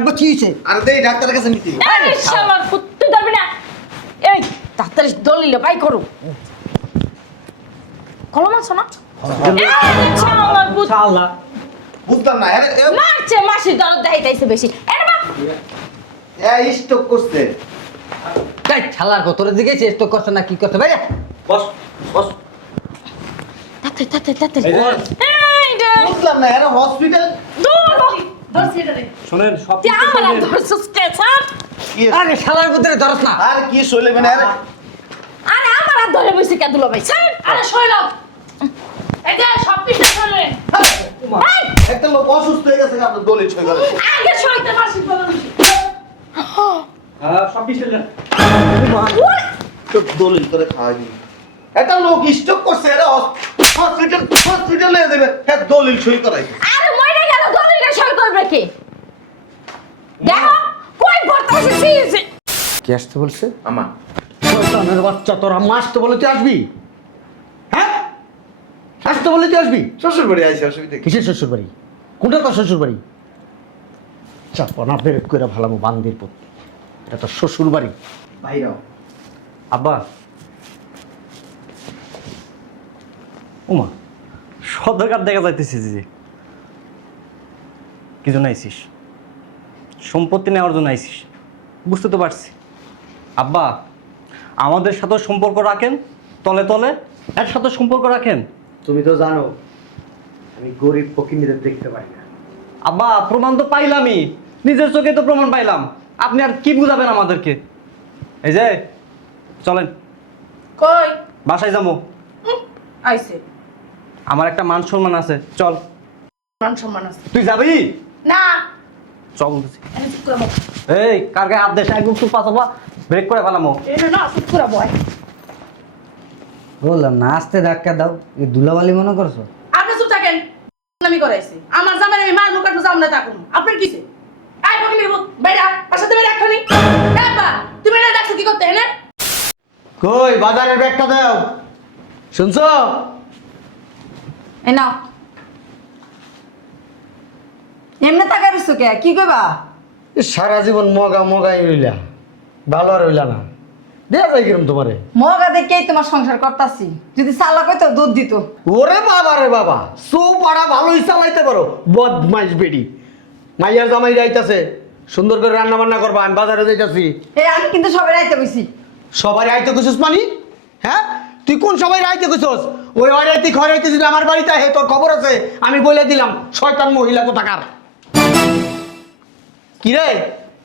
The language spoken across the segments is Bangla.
আব্বা কি হইছে? আরে দেই ডাক্তারের কাছে নিতে। এই শালার কুত্তে ধরবি না। এই ডাক্তার দলিল বাই করো। কলম আছে না? এই শালার কুত্তে শালা বুঝতাম না। আরে মারছে মাসির দরদ দেখাইতেছে বেশি। এর বাপ এ স্টক করছে। তাই শালার কতরে দিকে চেষ্টা করছ না কি করতে ভাই? বস বস। তাতে তাতে তাতে এই যে। এই রে বুঝলাম না। আরে হসপিটাল দূর ধরছি রে শুনেন সব তুই আমার ধরছিস কে স্যার? কি আরে শালার ভিতরে ধরছ না। আর কি শৈলে মানে আরে আরে আমার হাত ধরে বসে কে দুলো ভাই স্যার? আরে শৈলব এই যে সব পিছে শৈলেন। এই একটা লোক অসুস্থ হয়ে গেছে আপনার দলিল সই করে। আগে শৈতে মাসির বলেন। সব কিছু তো দলিল করে খাওয়া গেল। একটা লোক স্টক করছে এরা হসপিটালে দেবে। হ্যাঁ দলিল সই করাই। আরে মইরা গেল দলিলটা সই করবে কে? দেখো কই পড়তাছে সিসি। কি আসতে বলছে? আমা শয়তানের বাচ্চা তোর আম্মা আসতে বলে তুই আসবি? হ্যাঁ? আসতে বলে তুই আসবি? শ্বশুর বাড়ি আইছে অসুবিধা কি? কিসের শ্বশুর বাড়ি? কোনটা তোর শ্বশুর বাড়ি? চাপনা বেরেক করে ভালামো বান্দির পুত। এটা তোর শ্বশুর বাড়ি। ভাইরাও আব্বা ওমা সদর কার্ড দেখা যাইতেছে যে কি জন্য আইসিস? সম্পত্তি নেওয়ার জন্য আইসিস, বুঝতে তো পারছি। আব্বা আমাদের সাথে সম্পর্ক রাখেন, তলে তলে এর সাথে সম্পর্ক রাখেন। তুমি তো জানো আমি গরিব ফকিরদের দেখতে পাই না। আব্বা প্রমাণ তো পাইলামই, নিজের চোখে তো প্রমাণ পাইলাম। আপনি আর কি বুঝাবেন আমাদেরকে? এই যে চলেন কই বাসায় যাবো, আইছে আমার একটা মান সম্মান আছে। চল। মান সম্মান আছে তুই যাবি? না চল বলতেছি। এনে চুপ করে বস। এই কার গায়ে হাত দেশ একদম তুই পাচাবা ব্রেক করে ফেলামো। এনে না চুপ করে বয়। বললাম না আস্তে ধাক্কা দাও। এই দুলাবালি মনে করছো? আপনি চুপ থাকেন। আমি করাইছি আমার জামাই আমি মার মুকাট জাম না থাকুন আপনার কিছে আই বকি নিব বাইরা পাশাতে বাইরা রাখনি বাবা তুমি না দেখছো কি করতে এনে কই বাজারের ব্যাগটা দাও। শুনছো? এই নাও এমনি তাকাই রইছো কে? কি কইবা? সারা জীবন মগা মগাই রইলা, ভালো আর রইলা না। দেয়া যায় কিরম তোমারে? মগা দেখেই তোমার সংসার করতাছি। যদি চালাক হইতো দুধ দিত। ওরে বাবা রে বাবা, সো পাড়া ভালোই চালাইতে পারো। বদমাইশ বেডি। মাইয়ার জামাই রাইতাছে, সুন্দর করে রান্না বান্না করবা, আমি বাজারে যাইতাছি। এই আমি কিন্তু সবাই রাইতে কইছি। সবাই রাইতে কইছস মানি? হ্যাঁ, তুই কোন সবাই রাইতে কইছস? ওই রাইতে ঘরে রাইতে যদি আমার বাড়িতে হে তোর খবর আছে, আমি বলে দিলাম শয়তান মহিলা কোথাকার। কি রে,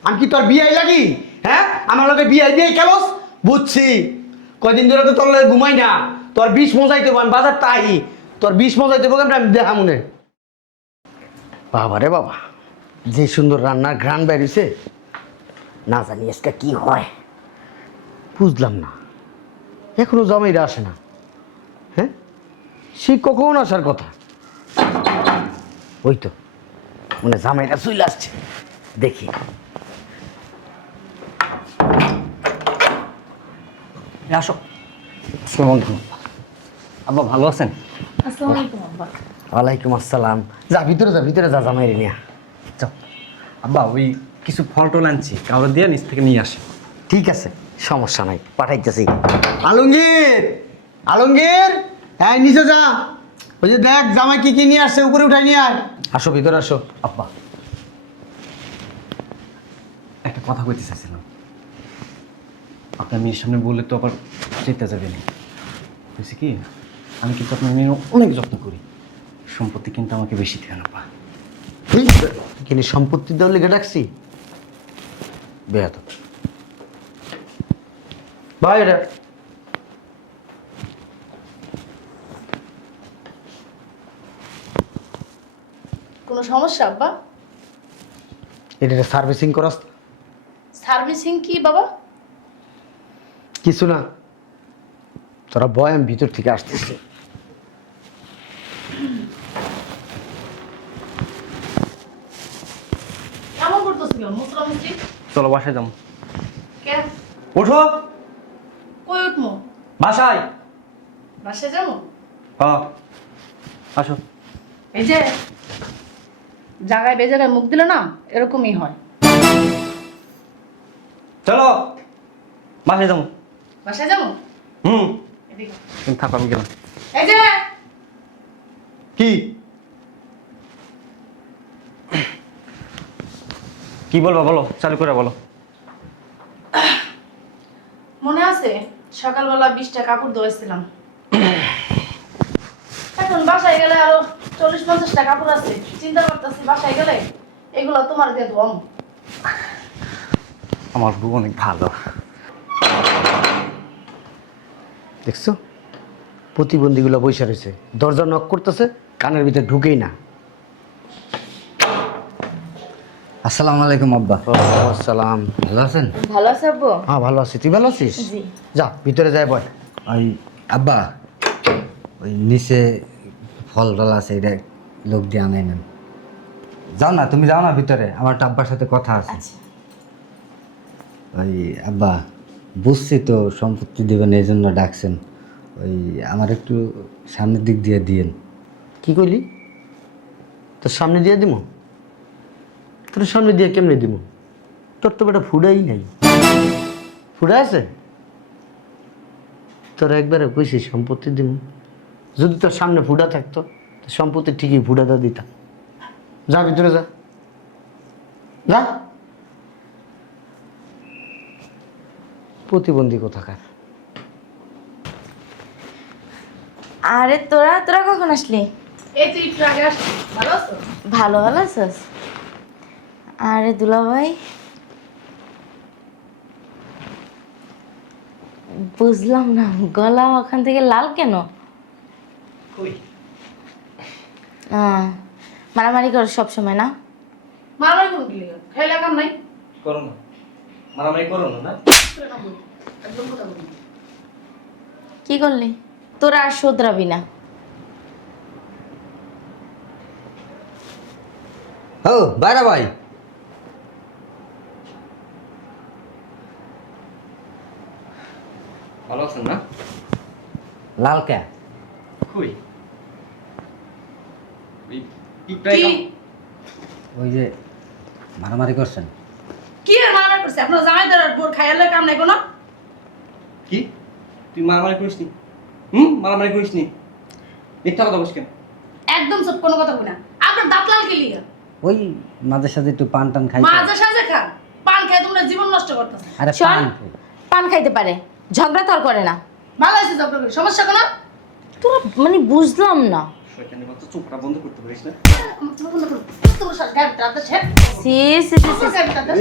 আমি কি তোর বিয়ে লাগি? হ্যাঁ, আমার লগে বিয়ে দিয়ে খেলোস? বুঝছি, কয়দিন ধরে তো তোর লগে ঘুমাই না। তোর বিষ মজাইতে আমি বাজার তাই, তোর বিষ মজাইতে বললাম আমি দেখা মনে। বাবা রে বাবা, যে সুন্দর রান্নার ঘ্রাণ বেরিয়েছে, না জানি আজকে কি হয়। বুঝলাম না, এখনো জামাইরা আসে না। হ্যাঁ, সে কখন আসার কথা? ওই তো মানে জামাইরা চলে আসছে, দেখি। আসো। আব্বা ভালো আছেন? আসসালামু আলাইকুম আব্বা। ওয়ালাইকুম আসসালাম। যা ভিতরে যা, ভিতরে যা, জামাইরে নিয়ে। যাও। আব্বা ওই কিছু ফল টল আনছি, কাউরে দিয়ে নিচ থেকে নিয়ে আসে। ঠিক আছে, সমস্যা নাই, পাঠাইতেছি। আলমগীর, আলমগীর, হ্যাঁ নিচে যা। ওই যে দেখ জামাই কি কি নিয়ে আসছে, উপরে উঠাই নিয়ে আয়। আসো ভিতরে আসো। আব্বা একটা কথা কইতে চাইছিলাম, আপনার মেয়ের সামনে বললে তো আবার যেতে যাবে না। বলছি কি, আমি কিন্তু আপনার মেয়ের অনেক যত্ন করি, সম্পত্তি কিন্তু আমাকে বেশি দেন আব্বা। কিন্তু সম্পত্তি দেওয়ার লেগে ডাকছি বেয়াদ ভাই। এটা কোনো সমস্যা আব্বা? এটা সার্ভিসিং করাস? সার্ভিসিং কি বাবা? কিছু না, তোরা বয়, আমি ভিতর থেকে আসতেছি। কেমন করতেছিল মুসলামুসি? চলো বাসায় যাবো। কেন ওঠো কই উঠমু? বাসায়। বাসে যাবো? হ্যাঁ আসো। এই যে জায়গায় বেজায়গায় মুখ দিলে না এরকমই হয়। চলো বাসায় যাবো। বাসায় যাবো হুম এদিকে তুমি থাকো, আমি গেলাম। এই যে কি কি বলবো বলো, চালু করে বলো। মনে আছে সকালবেলা 20টা কাপড় ধোয়াইছিলাম, এখন বাসায় গেলে আরো 40-50টা কাপড় আছে। চিন্তা করতেছি বাসায় গেলে এগুলো তোমার দিয়ে ধোয়াম। আমার বউ অনেক ভালো। দেখছো প্রতিবন্ধীগুলো বসে রয়েছে, দরজা নক করতেছে, কানের ভিতরে ঢুকেই না। আসসালামু আলাইকুম আব্বা। আসসালাম। ভালো আছেন? ভালো আছে আব্বু? হ্যাঁ ভালো আছি, তুই ভালো আছিস? জি। যা ভিতরে যাই বল। ওই আব্বা, ওই নিচে ফল টল আছে, এটা লোক দিয়ে আনাই নেন। যাও না, তুমি যাও না ভিতরে, আমার একটা আব্বার সাথে কথা আছে। আচ্ছা। ওই আব্বা, বুঝছি তো সম্পত্তি দেবেন, এই জন্য ডাকছেন। ওই আমার একটু সামনের দিক দিয়ে দিয়েন। কি কইলি? তোর সামনে দিয়ে দিব? তোর সামনে দিয়ে কেমনে দিব? তোর তো বেটা ফুডাই নাই। ফুডা আছে? তোর একবারে কইছি সম্পত্তি দিব। যদি তোর সামনে ফুডা থাকতো তো সম্পত্তি ঠিকই ফুডাটা দিতাম। যা ভিতরে যা, যা। প্রতিবন্ধী কোথাকার। আরে তোরা তোরা কখন আসলি? এই তুই একটু আগে আসছিস, ভালো আছো? ভালো ভালো আছিস? আরে দুলা ভাই, বুঝলাম না গলা ওখান থেকে লাল কেন? মারামারি করো সব সময় না? মারামারি করুন কি লিগা? খাইলে কাম নাই। করো না, মারামারি করো না। একদম কথা বলবি না। কি করলি? তোরা আর শোধরাবি না। ও বাইরা ভাই, ভালো আছেন না? লাল কে? কই ওই কি ওই যে মারামারি করছেন। কি আর মারামারি করছে? আপনার জামাইদার বোর খাইলে কাম নাই কোনো? কি তুই মারামারি করিস নি? মারামারি করিস নি? মিথ্যা কথা বলিস কেন? একদম সব কোনো কথা কই না। আপনার দাঁত লাল কি লিগা? ওই মাঝে সাথে একটু পান টান খাই। মাঝে সাঝে খান, পান খাই তোমরা জীবন নষ্ট করতেছে। আরে শোন, পান পান খাইতে পারে, ঝগড়া তো আর করে না। ভালো আছে জব করে, সমস্যা কোনো? তোরা মানে বুঝলাম না। শয়তানের বাচ্চা, চোখটা বন্ধ করতে পারিস না? তোমার সাথে গায়ে রাতে ছেড়। সি সি সি, সি।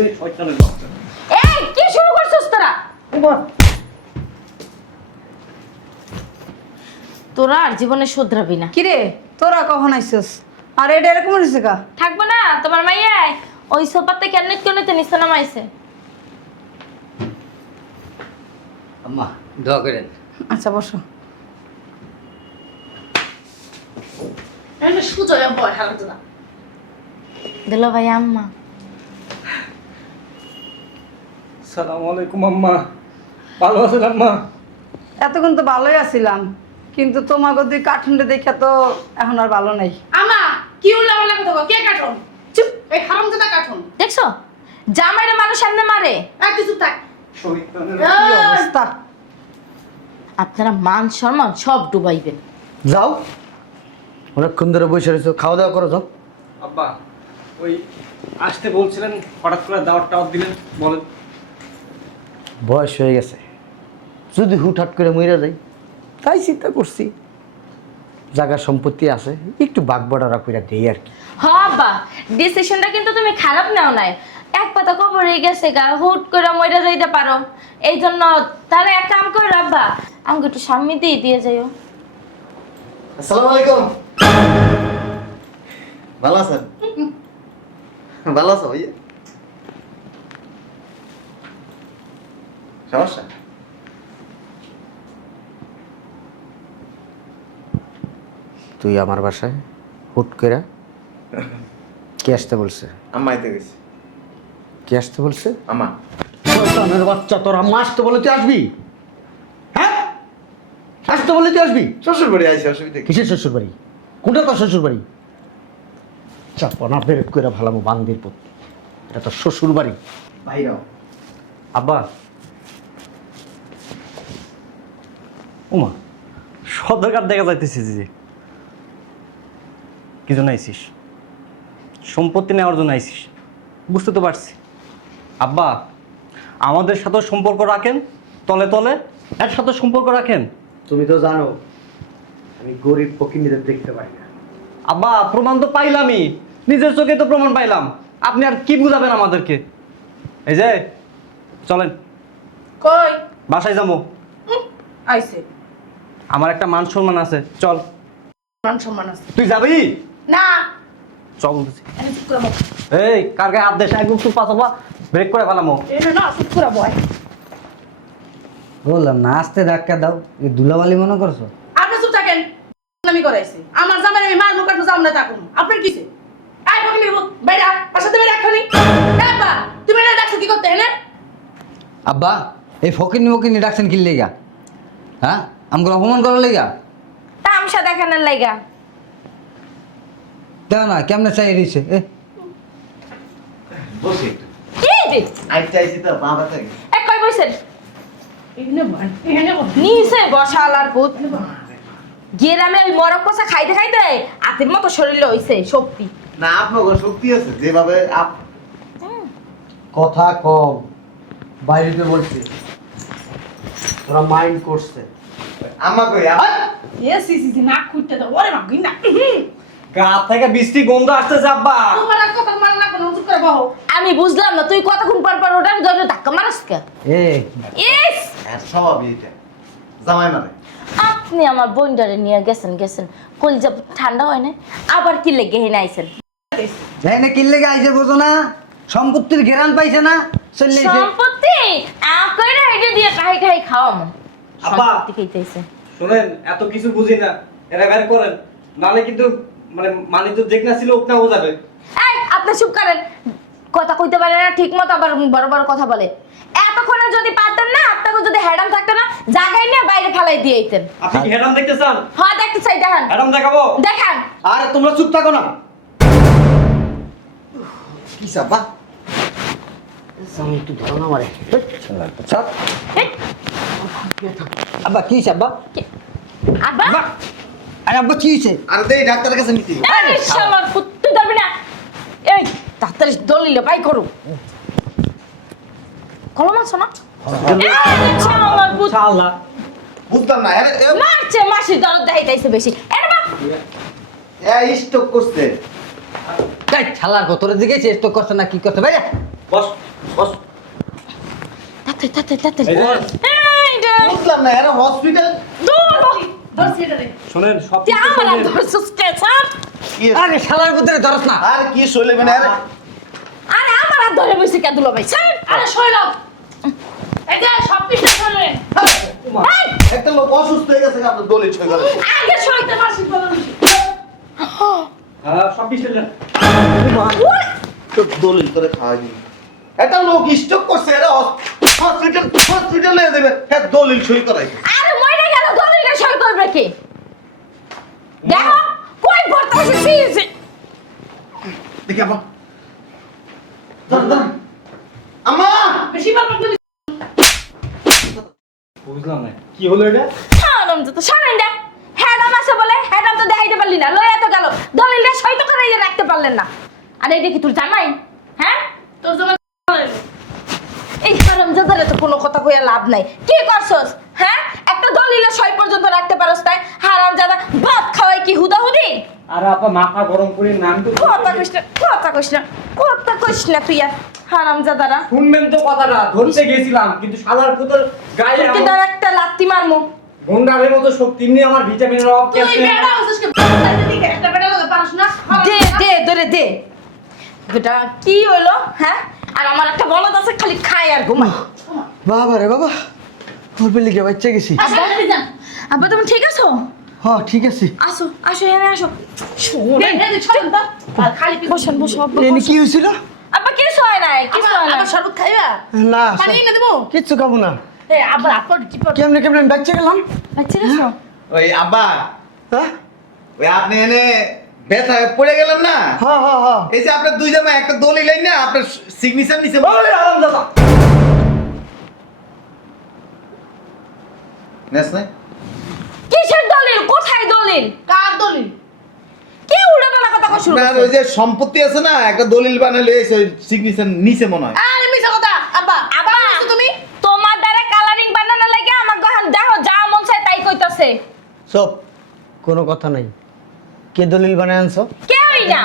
এই শয়তানের বাচ্চা। এই কি শুরু করছিস তোরা? তোরা আর জীবনে শুধরাবি না। কিরে তোরা কখন আইসস? আর এটা এরকম হয়েছে কা? থাকবো না তোমার মাইয়াই ওই সোফাতে কেন কেন নিচে নামাইছে। আম্মা দোয়া করেন। আচ্ছা বসো। আমি সুজয় বয় হারাতে না। দিল ভাই আম্মা। আসসালামু আলাইকুম আম্মা। ভালো আছেন আম্মা? এতক্ষণ তো ভালোই আছিলাম, কিন্তু তোমাকে দুই কার্টুনটা দেখে তো এখন আর ভালো নাই। আমা কি উল্লাপাল্লা কথা কও? কে কাটন? চুপ, এই হারামজাদা কাটন। দেখছো জামাইরে মানুষ সামনে মারে। আর কিছু থাক। শয়তানের কি অবস্থা! আপনারা মান সম্মান সব ডুবাইবেন। যাও, অনেকক্ষণ ধরে বসে রয়েছো, খাওয়া দাওয়া করো। যাও। আব্বা, ওই আসতে বলছিলেন, হঠাৎ করে দাওয়াত টাওয়াত দিলেন, বলেন। বয়স হয়ে গেছে, যদি হুটহাট করে মরে যাই, তাই চিন্তা করছি জায়গা সম্পত্তি আছে, একটু বাগ বড়ারা কইরা দেই আর কি। হ্যাঁ বা ডিসিশনটা কিন্তু তুমি খারাপ নাও নাই। এক পাতা কবরে গেছে গা, হুট করে মইরা যাইতে পারো। এই জন্য তাহলে এক কাম করে রাখবা, আমাকে একটু সামনে দিয়ে যাইও। আসসালামু আলাইকুম। ভালো আছেন? ভালো আছো ভাইয়া? সমস্যা? তুই আমার বাসায় হুট করে কে আসতে বলছে? আম্মা আইতে গেছি। কে আসতে বলছে? আম্মা। শয়তানের বাচ্চা, তোর আম্মা আসতে বলে তুই আসবি? হ্যাঁ, আসতে বলে তুই আসবি? শ্বশুর বাড়ি আইসি, অসুবিধা কি? কিসের শ্বশুর বাড়ি? কোনটা তোর শ্বশুর বাড়ি? চাপনা বের করে ভালামো বান্দির পুত, এটা তোর শ্বশুর বাড়ি। ভাইরাও আব্বা, ওমা সদর কার্ড দেখা যাইতেছে যে কি জন্য আইসিস? সম্পত্তি নেওয়ার জন্য আইসিস, বুঝতে তো পারছি। আব্বা, আমাদের সাথে সম্পর্ক রাখেন, তলে তলে এর সাথে সম্পর্ক রাখেন। তুমি তো জানো আমি গরিব ফকিরদের দেখতে পাই না। আব্বা, প্রমাণ তো পাইলামই, নিজের চোখে তো প্রমাণ পাইলাম। আপনি আর কি বুঝাবেন আমাদেরকে? এই যে চলেন, কই বাসায় যাবো। আইছে আমার একটা মান সম্মান আছে, চল। মান সম্মান আছে তুই যাবি? না চল বলতেছি। আমি চুপ করে বয় এই কার গায়ে হাত দেশ একদম চুপ পাচাবা, ব্রেক করে ফেলামো। এনে না চুপ করে বয় বললাম না আস্তে ধাক্কা দাও, এই ধুলাবালি মনে করছো? আপনি চুপ থাকেন। আমি করাইছি আমার জামাই আমি মার মুখ কাটবো আমরা থাকুন আপনার কিসে? আই বকিনি বাইরা পাশাতে বাইরা এখনি বাবা তুমি না দেখছো কি করতে এনে আব্বা, এই ফকিনি মকিনি ডাকছেন কি লেগা? হ্যাঁ, আমাকে অপমান করার লেগা? তামসা দেখানোর লাইগা। দেখো না কেমনে চাই রয়েছে। বসে একটু কি রে? আইতে আইছি তো বাবা থেকে এ কই বইছেন? এখানে বয় এখানে বয় নিচে বসালার পুত। গেরামে ওই মরক কষা খাইতে খাইতে আতের মতো শরীরে হইছে শক্তি। না আপনার শক্তি আছে যেভাবে কথা কম, বাইরেতে বলছি তোরা মাইন্ড করছে। আমাকে এ সি সি নাক খুঁজতে দাও ওরে মা গিনা গা থেকে বৃষ্টি গন্ধ আসতেছে আব্বা। তোমার আর কথা মান না কোনো চুপ করে বহ আমি বুঝলাম না তুই কতক্ষণ পর পর ওটা ধরে ধাক্কা মারাস কে? এ ইস, স্বভাবই এটা জামাই মানে আপনি আমার বোনটারে নিয়ে গেছেন কলজা ঠান্ডা হয় না, আবার কি লেগে হেনে আইছেন? যাই না কি লেগে আইছে বোঝো না? সম্পত্তির ঘেরান পাইছে না, চলে আইছে। সম্পত্তি আকইরা হেডে দিয়ে খাই খাই খাওয়াম। আব্বা। সম্পত্তি খাইতেছে। শুনেন, এত কিছু বুঝি না, এরা বের করেন, নালে কিন্তু মানে মানি তো যেখানে ছিল ওখানে হয়ে যাবে। এই আপনি চুপ করেন, কথা কইতে পারে না ঠিক মতো, আবার বড় বড় কথা বলে। এতক্ষণে যদি পারতেন না, আপনাকে যদি হ্যাডাম থাকতো না, জায়গায় নিয়ে বাইরে ফালাই দিয়ে দিতেন। আপনি কি হেরাম দেখতে চান? হ্যাঁ দেখতে চাই, দেখান হেরাম দেখাবো? দেখান। আরে তোমরা চুপ থাকো না। কি সাবা আমি একটু ধরো না মারে। ছাড়। এই, আব্বা কি হইছে আব্বা? আব্বা আরে আব্বা কি হইছে? আর দেই ডাক্তারের কাছে নিতে এই শালার পুত, তুই ধরবি না। এই তাড়াতাড়ি দলিল বাই করো। কলম আছে না? এই শালার পুত, শালা বুঝলাম না মারছে মাসির দরদ দেখাইতেছে বেশি। এরে বাপ, স্টক করছে তাই ছালার কতরে দিকে চেষ্টা করছ না কি করতে ভাই? বস বস। তাড়াতাড়ি এই যে, এই রে, বুঝলাম না এরা হসপিটাল দৌড়। ধরছি এটা রে শুনেন সব তুই আমার আর ধরছিস কে, স্যার? কি আরে শালার ভিতরে ধরস না। আর কি শৈলে মানে আরে আরে আমার হাত ধরে বসে কে দুলো ভাই, স্যার? আরে শৈল এই যে সব পিছে চলবেন এই, একটা লোক অসুস্থ হয়ে গেছে আপনার দলিল সই করে আগে সই। সইতে মাসি বলো হ্যাঁ সব কিছু তো দলিল করে খাওয়াই দিন একটা লোক স্টক করছে এরা হসপিটালে দেবে হ্যাঁ দলিল সই করাই আরে মইরা গেল, দলিলটা সই করবে কে? দেখো কই পড়তে এসেছি। দেখি আপা দাঁড়ান আমা বেশি বলবেন তুমি বুঝলাম না কি হলো এটা। আরাম তো শোনেন না, হ্যাডাম আছে বলে হ্যাডাম তো দেখাইতে পারলি না, লইয়া তো গেল, দলিলটা সই তো করাইয়া রাখতে পারলেন না। আরে এটা কি তোর জামাই? হ্যাঁ, তোর জন্য এই হারামজাদারে তো কোনো কথা কইয়া লাভ নাই। কি করছস? হ্যাঁ, একটা দলিল সই পর্যন্ত রাখতে পারস না। হারামজাদা ভাত খাওয়াই কি হুদাহুদি? আরে আপা মাথা গরম করে নাম তো কথা কইস না, কথা কইস না, কথা কইস না তুই আর। হারামজাদারা, শুনবেন তো কথাটা, ধরতে গেছিলাম কিন্তু শালার পুতর গায়ে তোর কিন্তু একটা লাত্তি মারমু। গন্ডারের মতো শক্তি এমনি আমার ভিটামিনের অভাব কি তুই আছে? বেড়া হইছিস কি দিকে একটা বেড়া লাগে পারছ না দে দে ধরে দে। বেটা কি হইলো? হ্যাঁ, আর আমার একটা বলদ আছে, খালি খায় আর ঘুমায়। বাবা রে বাবা, অল্পের লিগে বাচ্চা গেছি। আচ্ছা যান আব্বা তুমি ঠিক আছো? হ্যাঁ ঠিক আছে। আসো আসো, এখানে আসো। শোন, এই এই চল তো আর খালি বসেন বসো আব্বা, এনে বসো। কি হয়েছিল? আব্বা কিছু হয় নাই, কিছু হয় নাই। আবার শরবত খাইবা না পানি এনে দেবো কিচ্ছু খাবো না। এই আবার আপর কি পড় কেমনে কেমনে আমি বাচ্চা গেলাম? আচ্ছা গেছো? ওই আব্বা হ্যাঁ ওই আপনি এনে ব্যথা পড়ে গেলেন না হ্যাঁ হ্যাঁ হ্যাঁ। এই যে আপনার দুই জামাই একটা দলিল না আপনার সিগনেচার নিচে ওরে হারামজাদা, নেস নাই কিসের দলিল? কোথায় দলিল? কার দলিল? কি উড়াপালা কথা কও শুরু আপনার করছো? ওই যে সম্পত্তি আছে না, একটা দলিল বানালে এসে সিগনেচার নিচে মনে হয়। আরে মিছা কথা আব্বা আব্বা বলছো তুমি তোমার দ্বারা কালারিং বানানো লাগে আমার গহন দেখো যা মন চায় তাই কইতাছে। সব কোনো কথা নাই। কে দলিল বানায় আনছো? কেউই না।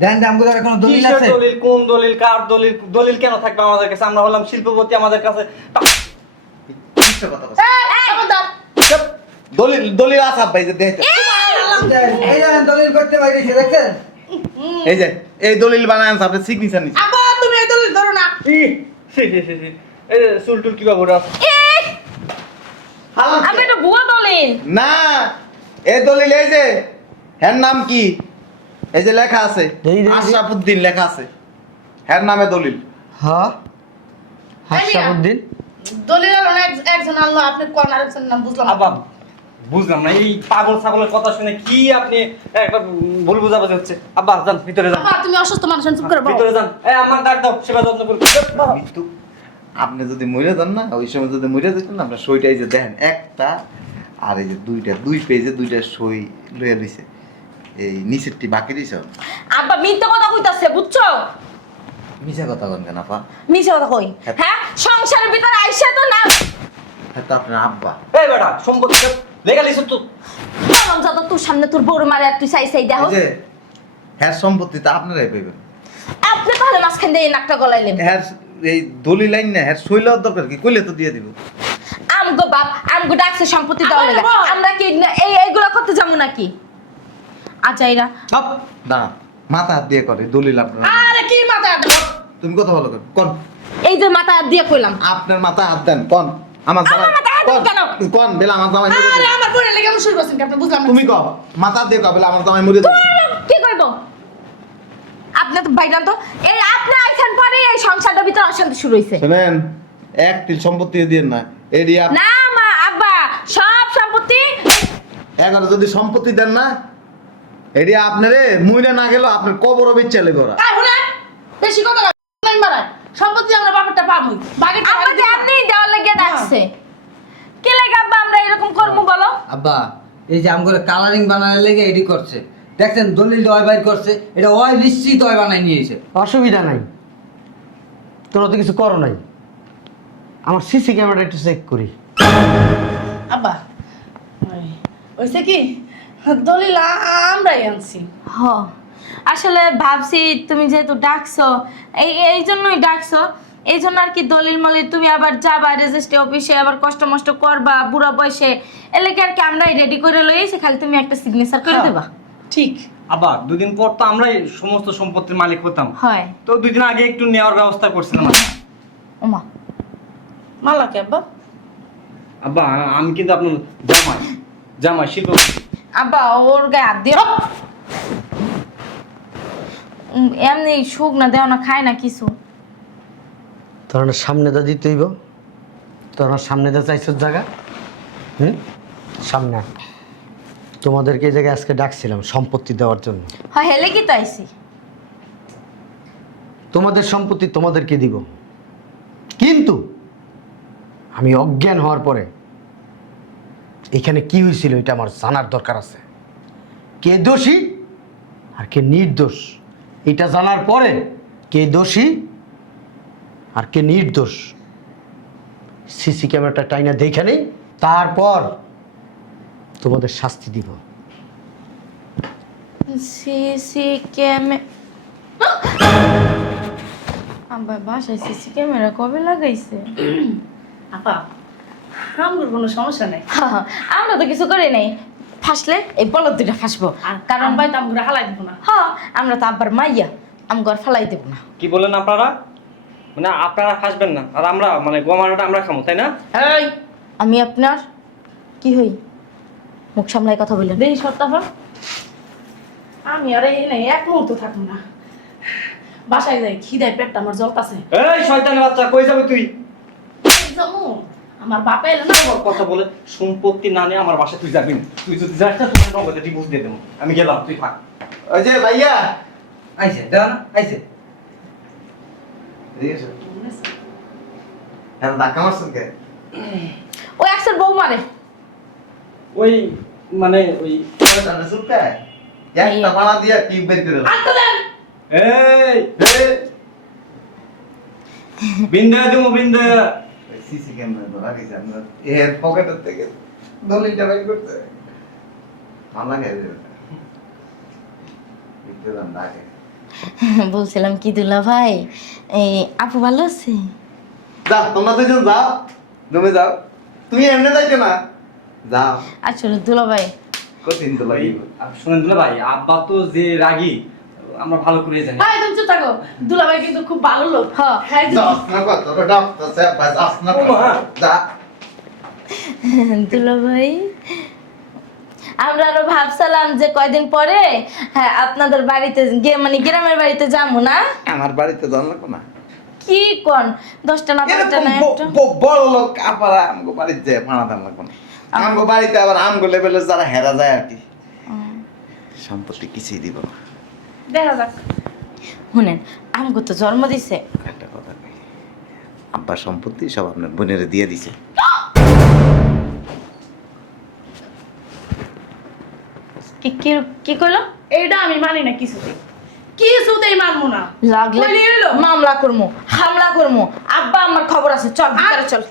দেখেন যে আমাদের কোনো দলিল কিসের আছে? দলিল? কোন দলিল? কার দলিল? দলিল কেন থাকবে আমাদের কাছে? আমরা হলাম শিল্পপতি, আমাদের কাছে মিথ্যা কথা বলছে। এই খবরদার চুপ। দলিল দলিল আছে আব্বা, এই যে দেখতে। এই দেখেন দলিল করতে বাইরেছে, দেখছেন? এই যে এই দলিল বানায় আনছে, আপনি সিগনেচার নিচে। আব্বা তুমি এই দলিল ধরো না এই সুলটুল কিভাবে ওরা আমি তো ভুয়া দলিল। না, এই দলিল এই যে হ্যার নাম কি, এই যে লেখা আছে দেই, দেই। আশরাফুদ্দিন লেখা আছে, হ্যার নামে দলিল। হ্যাঁ হাসাবুদ্দিন। দলিল হলো না একজন আল্লাহ আপনি কোন আরেকজন নাম বুঝলাম না। আব্বা বুঝলাম না, এই পাগল ছাগলের কথা শুনে কি আপনি একটা ভুল বুঝাবুঝি হচ্ছে। আব্বা যান ভিতরে যান, আব্বা তুমি অসুস্থ মানুষ চুপ করে বলো ভিতরে যান। এই আমার ডাক দাও, সেবা যত্ন করুন। মৃত্যু আপনি যদি মরে যান না, ওই সময় যদি মরে যেতেন না, আপনার সইটা এই যে দেখেন একটা আর এই যে দুইটা, দুই পেজে দুইটা সই লইয়া লইছে, এই নিচেরটি বাকি দিছ। আব্বা মিথ্যা কথা কইতাছে বুঝছো? মিছা কথা বলেন কেন আপা? মিথ্যা কথা কই? হ্যাঁ সংসারের ভিতর আইসা তো না হ্যাঁ তো আপনার আব্বা। এই বেটা সম্পত্তি লেখা লিখছ তো? কারণ যত তোর সামনে তোর বড় মারে আর তুই চাই চাই দেখো। এই যে হ্যাঁ সম্পত্তি তো আপনারাই পাইবেন। আপনি তাহলে মাঝখান দিয়ে এই নাকটা গলাইলেন। হ্যাঁ এই দলিল লাইন না, হ্যাঁ সই লওয়ার দরকার কি, কইলে তো দিয়ে দিব। আমগো বাপ আমগো ডাকছে সম্পত্তি দেওয়া আমার লাগে। বাবা। আমরা কি এই এইগুলো করতে যাবো নাকি? আচাইরা চুপ। না, মাথা হাত দিয়ে করে দলিল আপনার। আরে কি মাথা তুমি কথা ভালো কর কোন, এই যে মাথা হাত দিয়ে কইলাম। আপনার মাথা হাত দেন কোন, আমার জামাই আমার মাথায় হাত কোন, কেন? কোন বেলা আমার জামাই মরে আরে যাবে। আমার বোনের লেগে আমি শুরু করছেন কি আপনি বুঝলাম না তুমি কও মাথা দিয়ে কও বেলা আমার জামাই মরে যাবে। কি করবো? আপনি তো বাইরান তো এই আপনি আইছেন পরে এই সংসারটার ভিতর অশান্তি শুরু হইছে। শুনেন, এক তিল সম্পত্তি দিয়ে না এডি না মা আব্বা সব সম্পত্তি 11 যদি সম্পত্তি দেন না, এডি আপনারে মুইনা না গেল আপনার কবরও বেচলে করা। আয় হুনে বেশি কথা নাই মারায় সম্পত্তি আমরা বাপেরটা পাবই বাগের আব্বা যে আপনি দেওয়ার লাগিয়ে ডাকছে। কি লাগে আব্বা আমরা এরকম করবো বলো? আব্বা এই যে আমগুলো কালারিং বানানোর লেগে এডি করছে, দেখছেন দলিল ওই বাইর করছে, এটা ওই নিশ্চিত ওই বানাই নিয়েছে। অসুবিধা নাই, তোমরা তো কিছু করো নাই। আমার সিসি ক্যামেরা একটু চেক করি। আব্বা ওইছে কি দলিল আমরাই আনছি। হ আসলে ভাবছি তুমি যেহেতু ডাকছো এই জন্যই ডাকছো, এই জন্য আর কি দলিল মলিল তুমি আবার যাবা রেজিস্ট্রি অফিসে, আবার কষ্ট মষ্ট করবা বুড়া বয়সে, এলাকা আর কি আমরাই রেডি করে লইছি, খালি তুমি একটা সিগনেচার করে দেবা। ঠিক আব্বা দুদিন পর তো আমরাই সমস্ত সম্পত্তির মালিক হতাম, হয় তো 2 দিন আগে একটু নেওয়ার ব্যবস্থা করছিলাম। ওমা মালা কে আব্বা? আব্বা আমি কিন্তু আপনার জামাই, জামাই শিল্পপতি। আব্বা ওর গায়ে হাত দিও। এমনি সুখ না দেও না খায় না কিছু। তোর সামনে দা দিতে হইব, তোর সামনে দা চাইছো জায়গা। সামনে আয়। তোমাদেরকে এই জায়গায় আজকে ডাকছিলাম সম্পত্তি দেওয়ার জন্য। হয় হেলে কি তাইছি? তোমাদের সম্পত্তি তোমাদেরকে দিব, কিন্তু আমি অজ্ঞান হওয়ার পরে এখানে কি হয়েছিল এটা আমার জানার দরকার আছে। কে দোষী আর কে নির্দোষ এটা জানার পরে কে দোষী আর কে নির্দোষ সিসি ক্যামেরাটা টাইনা দেখে নেই, তারপর তোমাদের শাস্তি দিব। সিসি ক্যামেরা আব্বা বাসায় সিসি ক্যামেরা কবে লাগাইছে? আপা আমার কোনো সমস্যা নাই। আমরা তো কিছু করি নাই, ফাঁসলে এই বলদ দুটা ফাঁসবো, আর কারণ কারণ ভাই তো আমরা হালাই দিব না। হ্যাঁ আমরা তো আব্বার মাইয়া, আমগর ফালাই দেব না। কি বলেন আপনারা? মানে আপনারা ফাঁসবেন না আর আমরা মানে গোমারাটা আমরা খামো, তাই না? এই আমি আপনার কি হই? মুখ সামলাই কথা বললেন। দেই সপ্তাহ আমি আর এই নাই এক মুহূর্ত থাকবো না, বাসায় যাই খিদায় পেটটা আমার জ্বলতাছে। এই শয়তানের বাচ্চা কই যাবে তুই? যাবো আমার বাপে এলো না। আমার কথা বলে সম্পত্তি না নিয়ে আমার বাসায় তুই যাবি না। তুই যদি যাস না তোর নগদে ডিভোর্স দিয়ে দেবো। আমি গেলাম, তুই থাক। ওই যে ভাইয়া আইছে দেও না আইছে। এদিকে এসো। হ্যাঁ ধাক্কা মারছেন কে? ও একসার বউ মারে। ওই মানে ওই জানে সুকায় একটা ভাড়া দিয়া কি বের করে দাও। আনতে দেন। এই বিন্দা দেবো বিন্দা। সিসি ক্যামেরা তো রাখিস আমরা এর পকেটের থেকে দলিলটা বের করতে ভালো লাগে বিদ্যুৎ লাগে। বলছিলাম কি দুলা ভাই, এই আপু ভালো আছে? যাও তোমরা দুজন যাও, তুমি যাও, তুমি এমনি যাইছো না, যাও আসলে দুলা ভাই কঠিন তো ওই লাগবে। শুনেন দুলা ভাই, আব্বা তো যে রাগী আমরা ভালো করে জানি। ভাই তুমি চুপ থাকো, দুলাভাই কিন্তু খুব ভালো লোক। হ্যাঁ। হ্যাঁ যাও না কত ডাক্তার সাহেব বাস আসনা যা। দুলা ভাই, আমরা আরো ভাবছিলাম যে কয়দিন পরে হ্যাঁ আপনাদের বাড়িতে মানে গ্রামের বাড়িতে যাবো না। আমার বাড়িতে যাও লাগবে না, কি কোন 10টা না 5টা এরকম না একটা বড় লোক আপারা আমগো বাড়িতে যায় ভাড়া দাম লাগবে না। আমগো বাড়িতে আবার আমগো লেভেলের যারা হেরা যায় আর কি, সম্পত্তি কিছুই দিব না। দেখা যাক। শুনেন আমগো তো জন্ম দিছে, একটা কথা কই, আব্বার সম্পত্তি সব আপনার বোনের দিয়ে দিছে। কি কি কি কইলো? এইটা আমি মানি না কিছুতেই, কিছুতেই মানবো না। লাগলে কইলি হইলো? মামলা করমু, হামলা করমু। আব্বা আমার খবর আছে, চল ভিতরে চল।